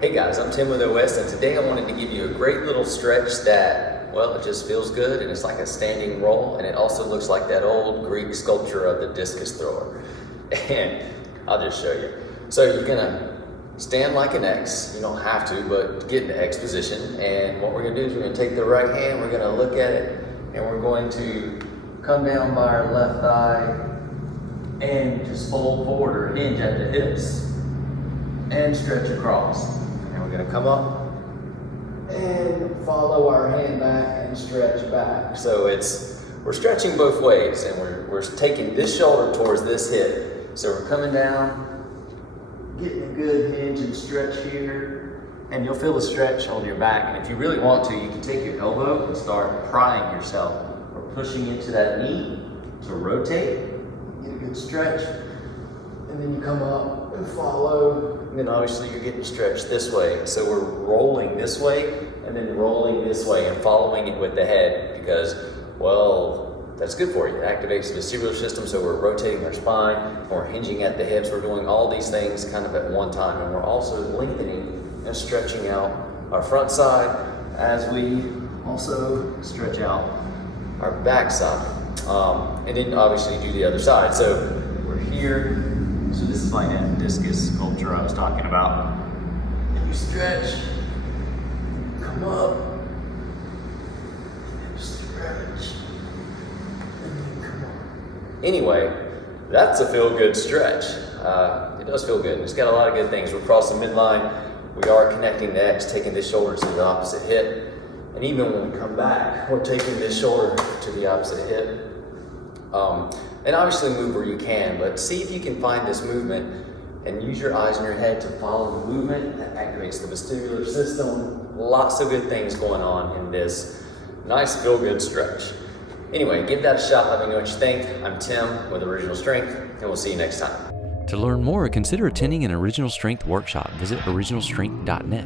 Hey guys, I'm Tim with OS, and today I wanted to give you a great little stretch that, well, it just feels good and it's like a standing roll, and it also looks like that old Greek sculpture of the discus thrower. And I'll just show you. So you're gonna stand like an X. You don't have to, but get in the X position. And what we're gonna do is we're gonna take the right hand, we're gonna look at it, and we're going to come down by our left thigh and just fold forward or hinge at the hips and stretch across. And we're gonna come up and follow our hand back and stretch back. So we're stretching both ways, and we're taking this shoulder towards this hip. So we're coming down, getting a good hinge and stretch here, and you'll feel the stretch on your back. And if you really want to, you can take your elbow and start prying yourself or pushing into that knee to rotate, get a good stretch, and then you come up and follow. And then obviously you're getting stretched this way. So we're rolling this way and then rolling this way and following it with the head because, well, that's good for you. It activates the vestibular system, so we're rotating our spine, we're hinging at the hips, we're doing all these things kind of at one time, and we're also lengthening and stretching out our front side as we also stretch out our back side. And then obviously do the other side. So we're here. So this is like that discus sculpture I was talking about. And you stretch, come up, and stretch, and then come up. Anyway, that's a feel-good stretch. It does feel good. It's got a lot of good things. We're crossing midline. We are connecting the X, taking this shoulder to the opposite hip. And even when we come back, we're taking this shoulder to the opposite hip. And obviously move where you can, but see if you can find this movement and use your eyes and your head to follow the movement. That activates the vestibular system. Lots of good things going on in this nice feel-good stretch. Anyway, give that a shot. Let me know what you think. I'm Tim with Original Strength, and we'll see you next time. To learn more, consider attending an Original Strength workshop. Visit originalstrength.net.